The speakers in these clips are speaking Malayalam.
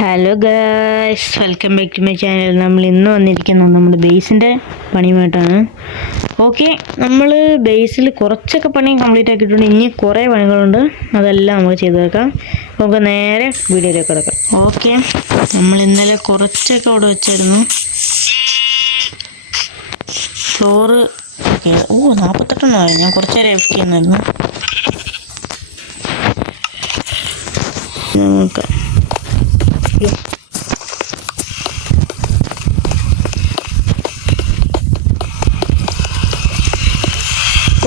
Hello guys, welcome back to my channel. നമ്മൾ ഇന്ന് വന്നിരിക്കുന്നത് നമ്മുടെ ബേസിൻ്റെ പണിയുമായിട്ടാണ്. ഓക്കെ, നമ്മൾ ബേസിൽ കുറച്ചൊക്കെ പണി കംപ്ലീറ്റ് ആക്കിയിട്ടുണ്ട്. ഇനി കുറേ പണികളുണ്ട്, അതെല്ലാം നമുക്ക് ചെയ്ത് വെക്കാം. നമുക്ക് നേരെ വീഡിയോയിലേക്ക് കിടക്കാം. ഓക്കെ, നമ്മൾ ഇന്നലെ കുറച്ചൊക്കെ അവിടെ വെച്ചായിരുന്നു. ഫ്ലോറ് 48 ഞാൻ കുറച്ച് നേരം എഫ് ചെയ്യുന്നായിരുന്നു. നമുക്ക്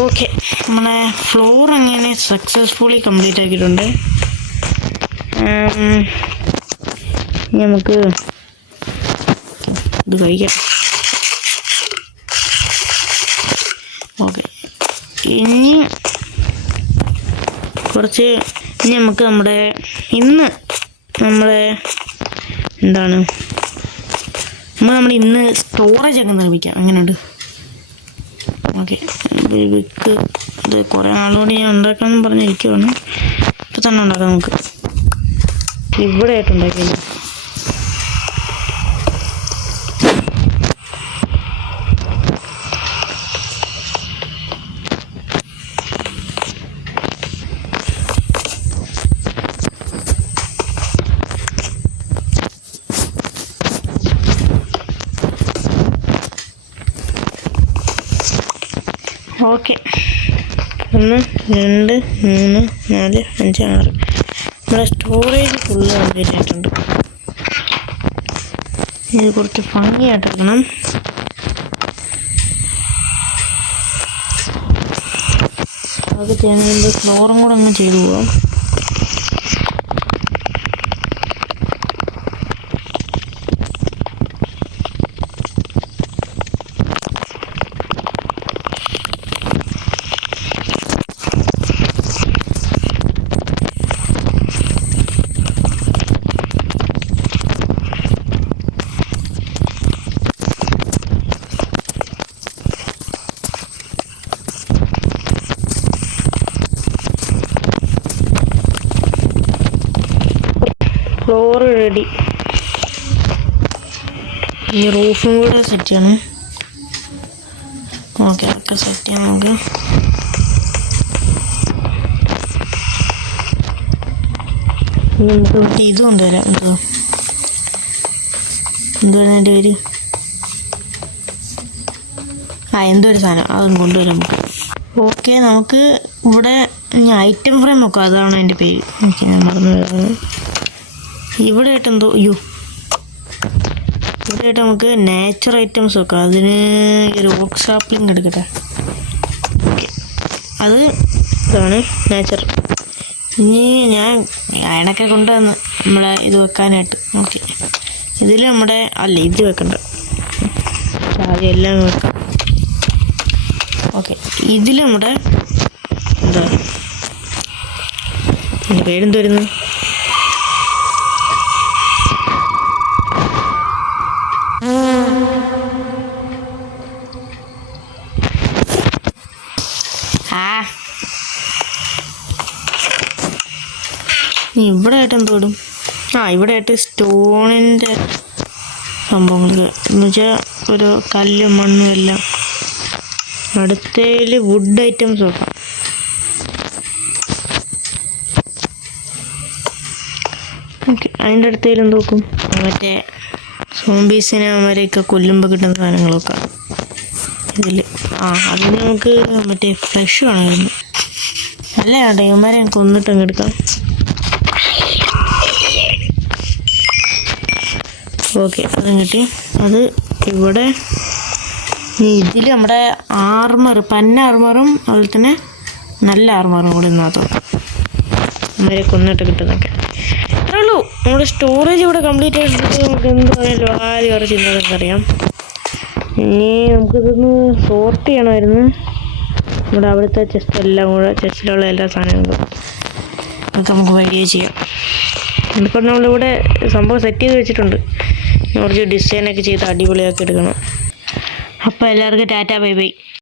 ഓക്കെ, നമ്മളെ ഫ്ലോർ അങ്ങനെ സക്സസ്ഫുള്ളി കംപ്ലീറ്റ് ആക്കിയിട്ടുണ്ട്. നമുക്ക് ഇത് കഴിക്കാം. ഓക്കെ, ഇനി നമുക്ക് ഇന്ന് ഇന്ന് സ്റ്റോറേജ് ഒക്കെ നിർമ്മിക്കാം. അങ്ങനെയുണ്ട്. ഓക്കെ, ബേബിക്ക് ഇത് കുറേ നാളുകൂടി ഞാൻ ഉണ്ടാക്കാമെന്ന് പറഞ്ഞിരിക്കുവാണ്. ഇപ്പം തന്നെ ഉണ്ടാക്കാം. നമുക്ക് ഇവിടെ ആയിട്ട് ഉണ്ടാക്കിയില്ല. ഓക്കെ, 1 2 3 4 5 6 നമ്മുടെ സ്റ്റോറേജ് ഫുള്ള് കംപ്ലീറ്റ് ആയിട്ടുണ്ട്. ഇത് കുറച്ച് ഭംഗിയായിട്ടാക്കണം. അത് ചെയ്യുന്നതിൻ്റെ ഫ്ലോറും കൂടെ അങ്ങ് ചെയ്തു പോകാം. Floor ready. ഈ റൂഫും കൂടെ സെറ്റ് ചെയ്യണം. ഓക്കെ, അതൊക്കെ സെറ്റ് ചെയ്യാം. നമുക്ക് ഇത് കൊണ്ടുവരാം. എന്താണ് എൻ്റെ പേര്? എന്തൊരു സാധനം, അതും കൊണ്ടുവരാം നമുക്ക്. ഓക്കെ, നമുക്ക് ഇവിടെ ഐറ്റം ഫ്രെയിം നോക്കാം. അതാണ് എൻ്റെ പേര്. ഓക്കെ, ഞാൻ മറന്നു വരുന്നത്. ഇവിടെ ആയിട്ട് നമുക്ക് നേച്ചർ ഐറ്റംസ് വെക്കാം. അതിന് ഒരു ഓക്ക് സാപ്ലിംഗ് എടുക്കട്ടെ. ഓക്കെ, ഇതാണ് നേച്ചർ. ഇനി ഞാൻ അയണൊക്കെ കൊണ്ടുവന്ന് ഇത് വെക്കാനായിട്ട്. ഓക്കെ, ഇതിൽ ഇത് വെക്കണ്ട, ആദ്യം എല്ലാം വെക്കാം. ഓക്കെ, ഇതിൽ എൻ്റെ പേരെന്ത് വരുന്നു? ഇവിടെ ആയിട്ട് എന്തോടും? ഇവിടെ ആയിട്ട് സ്റ്റോണിൻ്റെ സംഭവങ്ങൾ എന്ന് വെച്ചാൽ ഒരു കല്ലും മണ്ണും എല്ലാം. അടുത്തതിൽ വുഡ് ഐറ്റംസ് നോക്കാം. ഓക്കെ, അതിൻ്റെ അടുത്തതിൽ എന്ത് നോക്കും? മറ്റേ സോംബീസിനെ അവരെയൊക്കെ കൊല്ലുമ്പോൾ കിട്ടുന്ന സാധനങ്ങളൊക്കെ ഇതിൽ. അതിന് നമുക്ക് മറ്റേ ഫ്ലഷ് വേണമായിരുന്നു. അല്ല ഇവന്മാരെ കൊന്നിട്ട് അങ്ങ് എടുക്കാം. ഓക്കെ, അതും കിട്ടി. അത് ഇവിടെ ഇതിൽ നമ്മുടെ പന്ന ആർമറും അതുപോലെ തന്നെ നല്ല ആർമറും കൂടി ഇന്നകത്തോ അവരെ കൊന്നിട്ട് കിട്ടുന്നൊക്കെ. അത്രേ ഉള്ളൂ. നമ്മുടെ സ്റ്റോറേജ് ഇവിടെ കംപ്ലീറ്റ് ആയിട്ട് നമുക്ക് എന്തായാലും ആരും വേറെ ചിന്തകളൊക്കെ അറിയാം. ഇനി നമുക്കിതൊന്ന് സോർട്ട് ചെയ്യണമായിരുന്നു. അവിടുത്തെ ചെസ്റ്റിലുള്ള എല്ലാ സാധനങ്ങളും അതൊക്കെ നമുക്ക് വഴിയേ ചെയ്യാം. ഇതിപ്പോൾ നമ്മളിവിടെ സംഭവം സെറ്റ് ചെയ്ത് വെച്ചിട്ടുണ്ട്. കുറച്ച് ഡിസൈനൊക്കെ ചെയ്ത് അടിപൊളിയാക്കി എടുക്കണം. അപ്പോൾ എല്ലാവർക്കും ടാറ്റാ, ബൈ ബൈ.